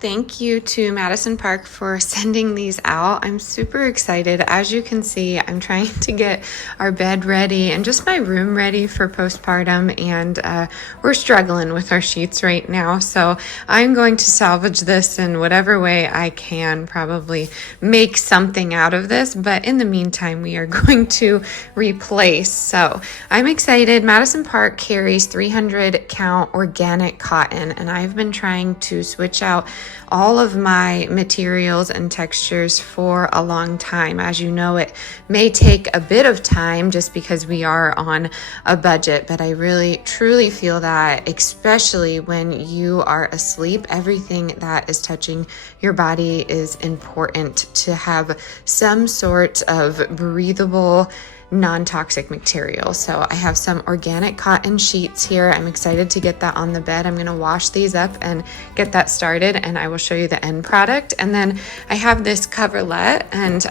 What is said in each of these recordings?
Thank you to Madison Park for sending these out. I'm super excited. As you can see, I'm trying to get our bed ready and just my room ready for postpartum, and we're struggling with our sheets right now. So I'm going to salvage this in whatever way I can, probably make something out of this. But in the meantime, we are going to replace. So I'm excited. Madison Park carries 300 count organic cotton, and I've been trying to switch out all of my materials and textures for a long time. As you know, it may take a bit of time just because we are on a budget, but I really truly feel that, especially when you are asleep, everything that is touching your body is important to have some sort of breathable, non-toxic material. So I have some organic cotton sheets here. I'm excited to get that on the bed. I'm going to wash these up and get that started, and I will show you the end product. And then I have this coverlet, and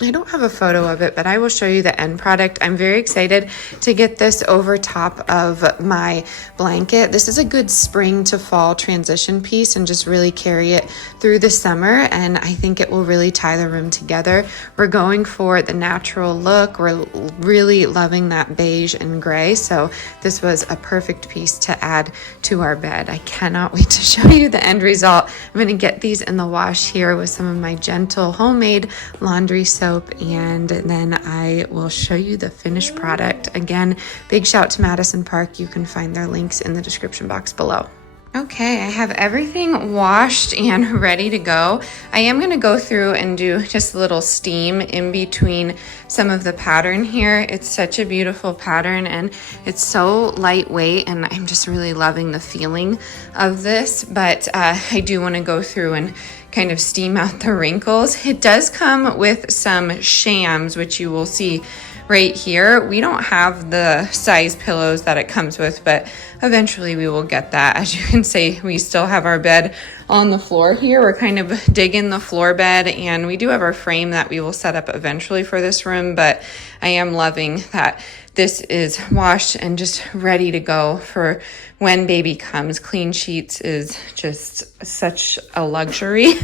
I don't have a photo of it, but I will show you the end product. I'm very excited to get this over top of my blanket. This is a good spring to fall transition piece and just really carry it through the summer, and I think it will really tie the room together. We're going for the natural look. We're really loving that beige and gray, so this was a perfect piece to add to our bed. I cannot wait to show you the end result. I'm going to get these in the wash here with some of my gentle homemade laundry soap, and then I will show you the finished product. Again, big shout to Madison Park. You can find their links in the description box below. Okay, I have everything washed and ready to go. I am going to go through and do just a little steam in between some of the pattern here. It's such a beautiful pattern, and it's so lightweight, and I'm just really loving the feeling of this, but I do want to go through and kind of steam out the wrinkles. It does come with some shams, which you will see right here. We don't have the size pillows that it comes with, but eventually we will get that. As you can see, we still have our bed on the floor here. We're kind of digging the floor bed, and we do have our frame that we will set up eventually for this room, but I am loving that this is washed and just ready to go for when baby comes. Clean sheets is just such a luxury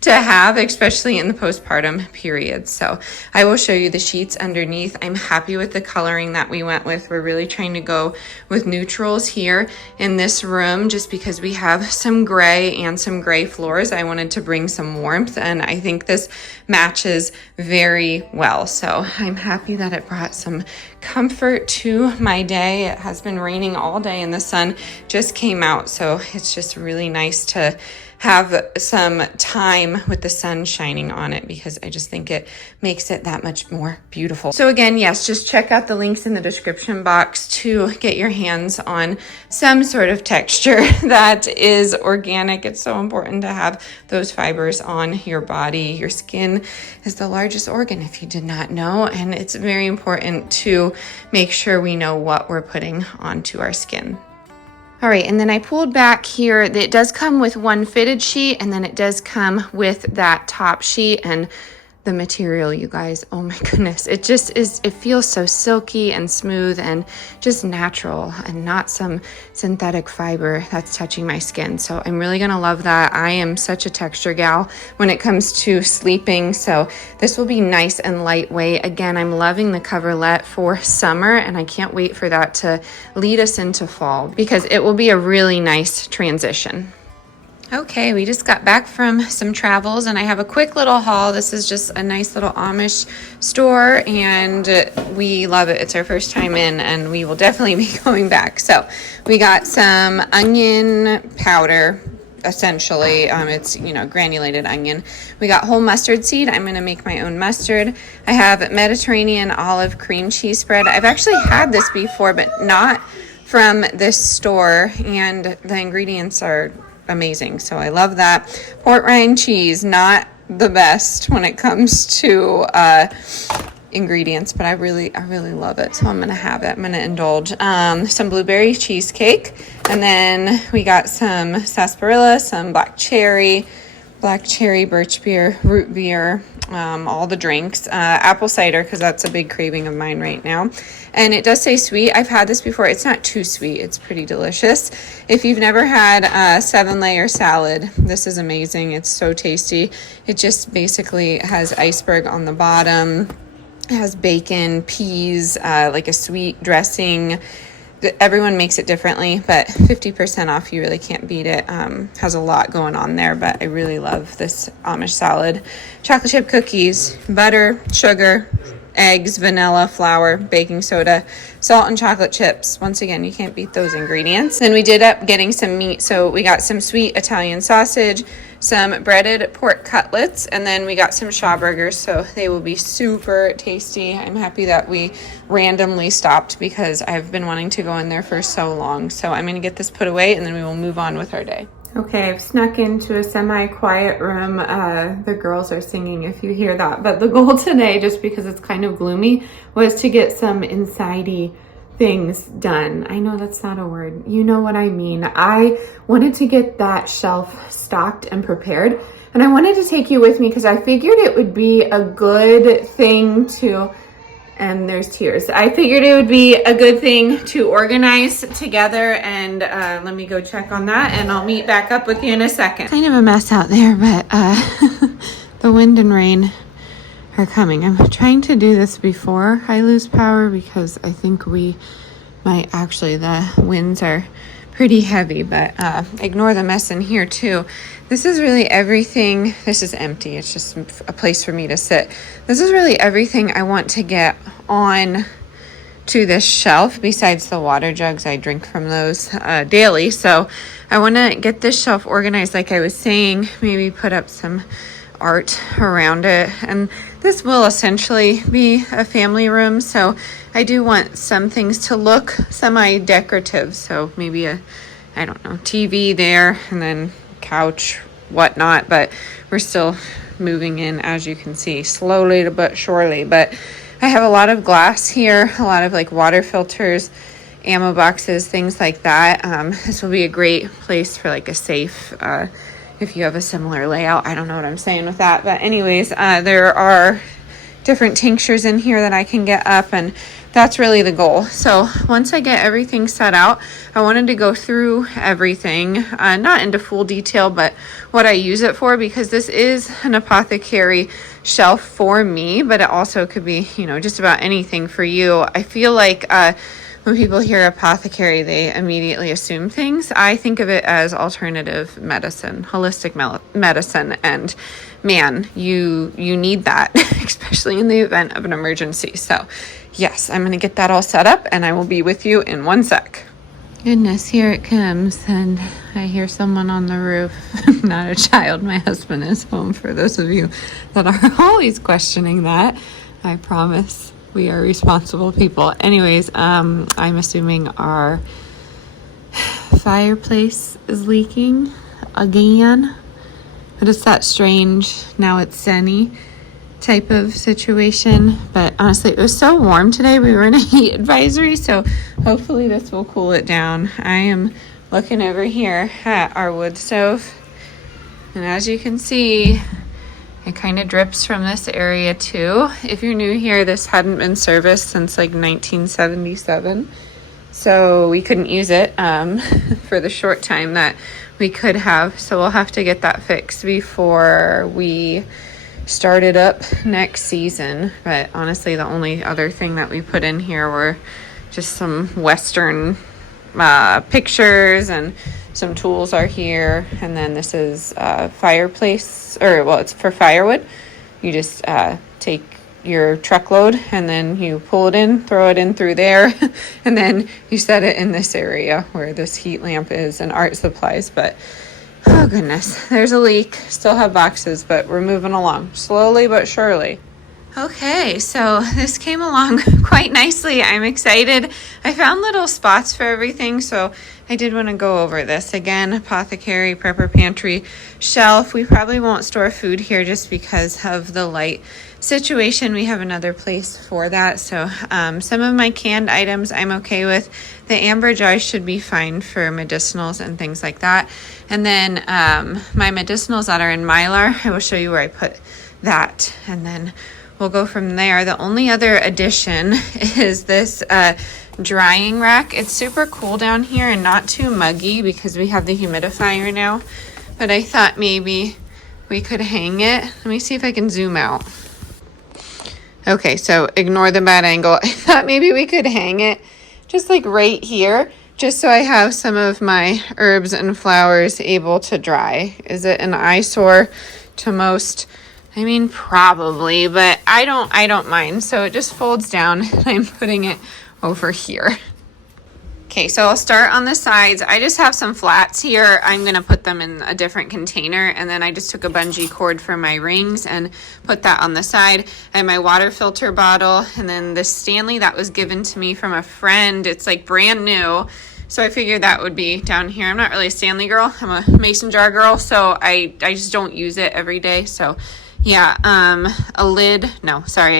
to have, especially in the postpartum period. So I will show you the sheets underneath. I'm happy with the coloring that we went with. We're really trying to go with neutrals here in this room just because we have some gray and some gray floors. I wanted to bring some warmth, and I think this matches very well. So I'm happy that it brought some comfort to my day. It has been raining all day and the sun just came out, so it's just really nice to have some time with the sun shining on it, because I just think it makes it that much more beautiful. So again, yes, just check out the links in the description box to get your hands on some sort of texture that is organic. It's so important to have those fibers on your body. Your skin is the largest organ, if you did not know, and it's very important to make sure we know what we're putting onto our skin. All right, and then I pulled back here. It does come with one fitted sheet, and then it does come with that top sheet, and the material, you guys, oh my goodness, it just is, it feels so silky and smooth and just natural, and not some synthetic fiber that's touching my skin. So I'm really gonna love that. I am such a texture gal when it comes to sleeping, so this will be nice and lightweight. Again, I'm loving the coverlet for summer, and I can't wait for that to lead us into fall, because it will be a really nice transition. Okay, we just got back from some travels, and I have a quick little haul. This is just a nice little Amish store, and we love it. It's our first time in, and we will definitely be going back. So we got some onion powder, essentially. It's, granulated onion. We got whole mustard seed. I'm going to make my own mustard. I have Mediterranean olive cream cheese spread. I've actually had this before, but not from this store, and the ingredients are amazing. So I love that. Port rind cheese, not the best when it comes to ingredients, but I really love it, so I'm gonna have it. I'm gonna indulge. Some blueberry cheesecake, and then we got some sarsaparilla, some black cherry, birch beer, root beer, all the drinks, apple cider, because that's a big craving of mine right now. And it does say sweet. I've had this before. It's not too sweet. It's pretty delicious. If you've never had a 7-layer salad, this is amazing. It's so tasty. It just basically has iceberg on the bottom. It has bacon, peas, like a sweet dressing. Everyone makes it differently, but 50% off. You really can't beat it. Has a lot going on there, but I really love this Amish salad. Chocolate chip cookies, butter, sugar, eggs, vanilla, flour, baking soda, salt, and chocolate chips. Once again, you can't beat those ingredients. Then we did up getting some meat. So we got some sweet Italian sausage, some breaded pork cutlets, and then we got some Shaw burgers. So they will be super tasty. I'm happy that we randomly stopped because I've been wanting to go in there for so long. So I'm going to get this put away and then we will move on with our day. Okay, I've snuck into a semi-quiet room. The girls are singing if you hear that. But the goal today, just because it's kind of gloomy, was to get some insidey things done. I know that's not a word. You know what I mean. I wanted to get that shelf stocked and prepared. And I wanted to take you with me because I figured it would be a good thing to... And there's tears. I figured it would be a good thing to organize together, and let me go check on that, and I'll meet back up with you in a second. Kind of a mess out there, but the wind and rain are coming. I'm trying to do this before I lose power because I think we might actually, the winds are pretty heavy, but ignore the mess in here too. This is really everything. This is empty. It's just a place for me to sit. This is really everything I want to get on to this shelf besides the water jugs. I drink from those daily. So I want to get this shelf organized like I was saying, maybe put up some art around it. And this will essentially be a family room. So I do want some things to look semi-decorative. So maybe a, I don't know, TV there and then couch, whatnot. But we're still moving in, as you can see, slowly but surely. But I have a lot of glass here, a lot of like water filters, ammo boxes, things like that. This will be a great place for like a safe, if you have a similar layout. I don't know what I'm saying with that. But anyways, there are different tinctures in here that I can get up, and that's really the goal. So once I get everything set out, I wanted to go through everything, not into full detail, but what I use it for, because this is an apothecary shelf for me, but it also could be, you know, just about anything for you. I feel like when people hear apothecary, they immediately assume things. I think of it as alternative medicine, holistic medicine, and man, you need that, especially in the event of an emergency. So yes, I'm going to get that all set up and I will be with you in one sec. Goodness, here it comes, and I hear someone on the roof. Not a child, my husband is home, for those of you that are always questioning that. I promise we are responsible people. Anyways, I'm assuming our fireplace is leaking again. But it's that strange, now it's sunny type of situation. But honestly, it was so warm today. We were in a heat advisory, so hopefully this will cool it down. I am looking over here at our wood stove, and as you can see, it kind of drips from this area too. If you're new here, this hadn't been serviced since like 1977. So we couldn't use it for the short time that we could have. So we'll have to get that fixed before we start it up next season. But honestly, the only other thing that we put in here were just some Western pictures, and some tools are here. And then this is a fireplace, or well, it's for firewood. You just take your truckload and then you pull it in, throw it in through there, and then you set it in this area where this heat lamp is, and art supplies. But oh goodness, there's a leak. Still have boxes, but we're moving along slowly but surely. Okay, so this came along quite nicely. I'm excited. I found little spots for everything, so I did want to go over this again. Apothecary, prepper, pantry, shelf. We probably won't store food here just because of the light situation. We have another place for that. So some of my canned items I'm okay with. The amber jars should be fine for medicinals and things like that. And then my medicinals that are in Mylar, I will show you where I put that. And then we'll go from there. The only other addition is this drying rack. It's super cool down here and not too muggy because we have the humidifier now. But I thought maybe we could hang it. Let me see if I can zoom out. Okay, so ignore the bad angle. I thought maybe we could hang it just like right here, just so I have some of my herbs and flowers able to dry. Is it an eyesore to most? I mean, probably, but I don't mind. So it just folds down and I'm putting it over here. Okay, so I'll start on the sides. I just have some flats here. I'm going to put them in a different container. And then I just took a bungee cord for my rings and put that on the side. I have my water filter bottle. And then this Stanley that was given to me from a friend. It's like brand new. So I figured that would be down here. I'm not really a Stanley girl. I'm a mason jar girl. So I just don't use it every day. So yeah, a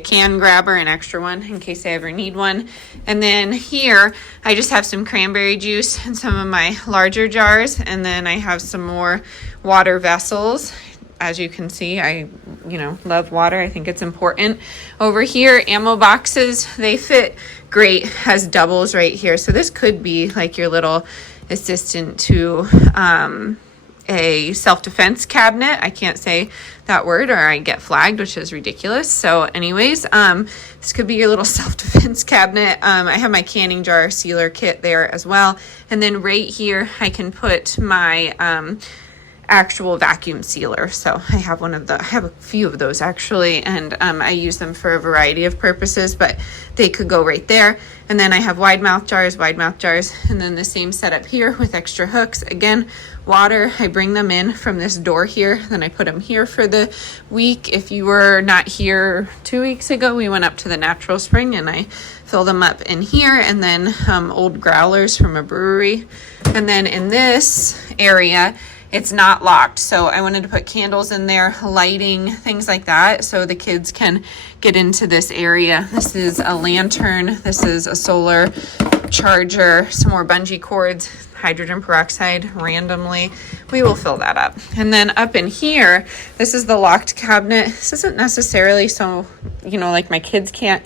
can grabber, an extra one in case I ever need one. And then here, I just have some cranberry juice in some of my larger jars. And then I have some more water vessels. As you can see, I love water. I think it's important. Over here, ammo boxes, they fit great, has doubles right here. So this could be like your little assistant to a self-defense cabinet. I can't say that word or I get flagged, which is ridiculous. So anyways, this could be your little self-defense cabinet. I have my canning jar sealer kit there as well. And then right here, I can put my actual vacuum sealer. So I have I have a few of those actually, and I use them for a variety of purposes, but they could go right there. And then I have wide mouth jars, and then the same setup here with extra hooks. Again, water, I bring them in from this door here, then I put them here for the week. If you were not here 2 weeks ago, we went up to the natural spring and I fill them up in here, and then old growlers from a brewery. And then in this area, it's not locked, so I wanted to put candles in there, lighting, things like that, so the kids can get into this area. This is a lantern, this is a solar charger, some more bungee cords, hydrogen peroxide randomly. We will fill that up. And then up in here, this is the locked cabinet. This isn't necessarily so, like my kids can't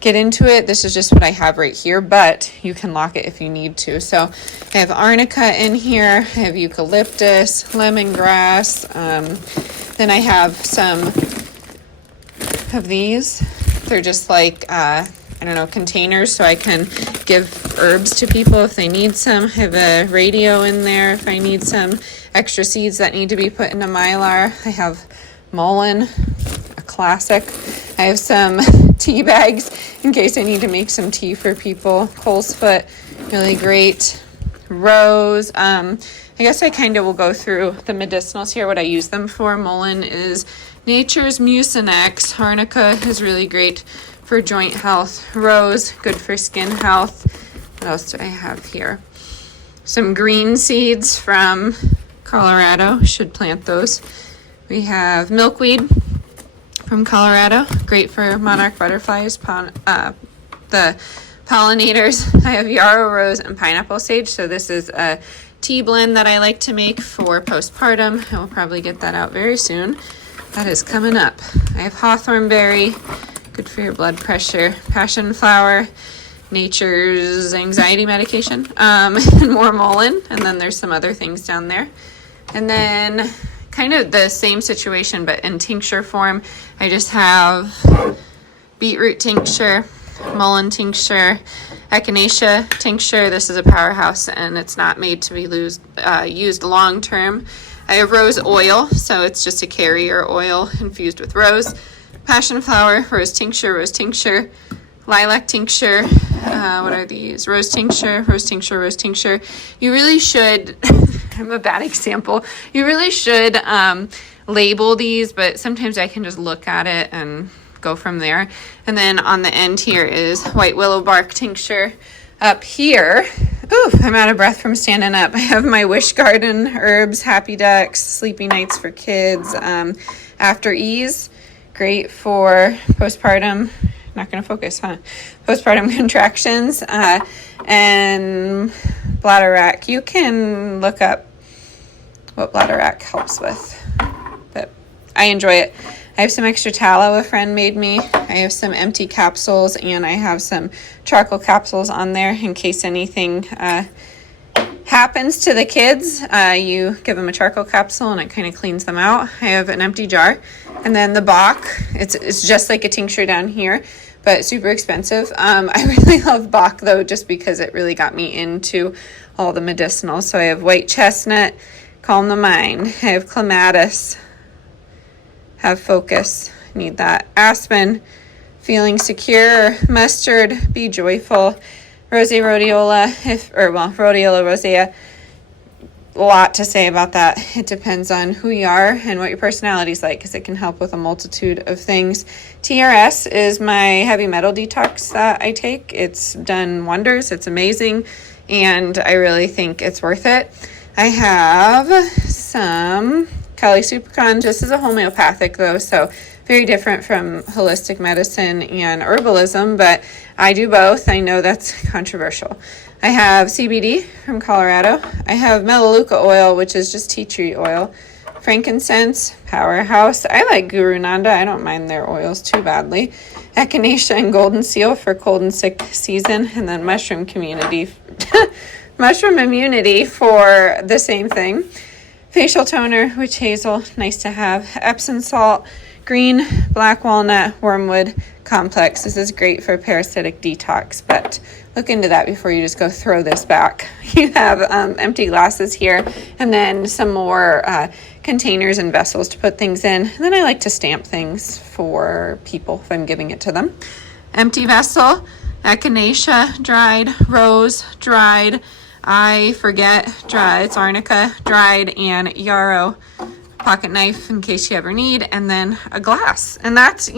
get into it. This is just what I have right here, but you can lock it if you need to. So I have arnica in here, I have eucalyptus, lemongrass, then I have some of these. They're just like containers, so I can give herbs to people if they need some. I have a radio in there if I need some extra seeds that need to be put in a Mylar. I have mullein, a classic. I have some tea bags in case I need to make some tea for people. Cole's foot, really great. Rose. I guess I kind of will go through the medicinals here, what I use them for. Mullein is Nature's Mucinex. Arnica is really great for joint health. Rose, good for skin health. What else do I have here? Some green seeds from Colorado. Should plant those. We have milkweed from Colorado, great for monarch butterflies, the pollinators. I have yarrow rose and pineapple sage. So this is a tea blend that I like to make for postpartum. I will probably get that out very soon. That is coming up. I have hawthorn berry, good for your blood pressure. Passion flower, nature's anxiety medication, and more mullein. And then there's some other things down there. And then kind of the same situation, but in tincture form. I just have beetroot tincture, mullein tincture, echinacea tincture. This is a powerhouse and it's not made to be used long term. I have rose oil, so it's just a carrier oil infused with rose. Passion flower, rose tincture, lilac tincture. What are these? Rose tincture. You really should, I'm a bad example. You really should label these, but sometimes I can just look at it and go from there. And then on the end here is white willow bark tincture, Up here, I'm out of breath from standing up. I have my Wish Garden herbs, Happy Ducks, Sleepy Nights for kids, After Ease, great for postpartum, not going to focus, postpartum contractions, and bladder rack. You can look up what bladder rack helps with, but I enjoy it. I have some extra tallow a friend made me. I have some empty capsules, and I have some charcoal capsules on there in case anything happens to the kids. You give them a charcoal capsule and it kind of cleans them out. I have an empty jar. And then the Bach, it's just like a tincture down here, but super expensive. I really love Bach though, just because it really got me into all the medicinals. So I have white chestnut, calm the mind. I have clematis, have focus, need that. Aspen, feeling secure. Mustard, be joyful. Rhodiola, Rhodiola rosea. A lot to say about that. It depends on who you are and what your personality is like, because it can help with a multitude of things. TRS is my heavy metal detox that I take. It's done wonders. It's amazing, and I really think it's worth it. I have some Kali Supercon. This is a homeopathic though, so very different from holistic medicine and herbalism, but I do both. I know that's controversial. I have CBD from Colorado. I have Melaleuca oil, which is just tea tree oil. Frankincense, Powerhouse. I like Guru Nanda. I don't mind their oils too badly. Echinacea and Golden Seal for cold and sick season, and then Mushroom Community, Mushroom Immunity for the same thing. Facial toner, witch hazel, nice to have. Epsom salt, green, black walnut, wormwood complex. This is great for parasitic detox, but look into that before you just go throw this back. You have empty glasses here, and then some more containers and vessels to put things in. And then I like to stamp things for people if I'm giving it to them. Empty vessel, echinacea dried, rose dried, I forget dried, it's arnica dried, and yarrow pocket knife in case you ever need, and then a glass. And that's,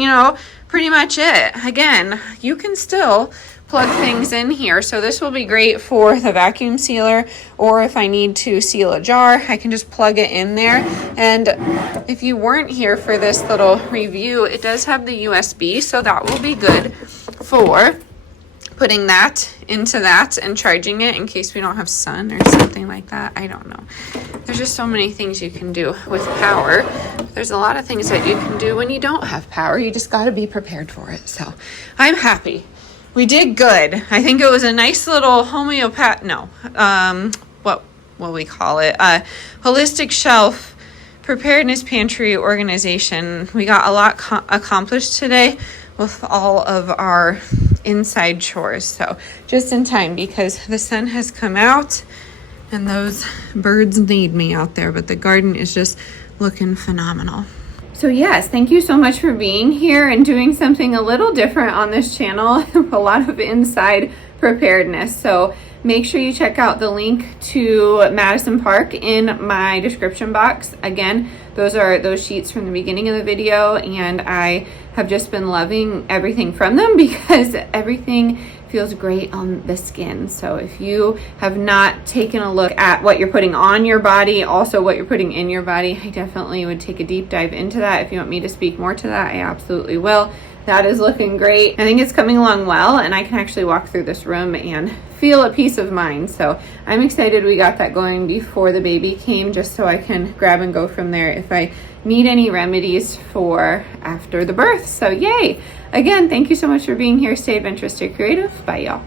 pretty much it. Again, you can still plug things in here. So this will be great for the vacuum sealer, or if I need to seal a jar, I can just plug it in there. And if you weren't here for this little review, it does have the USB, so that will be good for putting that into that and charging it in case we don't have sun or something like that. I don't know. There's just so many things you can do with power. There's a lot of things that you can do when you don't have power. You just got to be prepared for it. So I'm happy. We did good. I think it was a nice little what will we call it? Holistic shelf preparedness pantry organization. We got a lot accomplished today with all of our inside chores. So just in time, because the sun has come out and those birds need me out there, but the garden is just looking phenomenal. So yes, thank you so much for being here and doing something a little different on this channel. A lot of inside preparedness. So make sure you check out the link to Madison Park in my description box. Again, those are those sheets from the beginning of the video, and I have just been loving everything from them because everything feels great on the skin. So if you have not taken a look at what you're putting on your body, also what you're putting in your body, I definitely would take a deep dive into that. If you want me to speak more to that, I absolutely will. That is looking great. I think it's coming along well, and I can actually walk through this room and feel a peace of mind. So I'm excited we got that going before the baby came, just so I can grab and go from there if I need any remedies for after the birth. So yay! Again, thank you so much for being here. Stay adventurous, stay creative. Bye, y'all.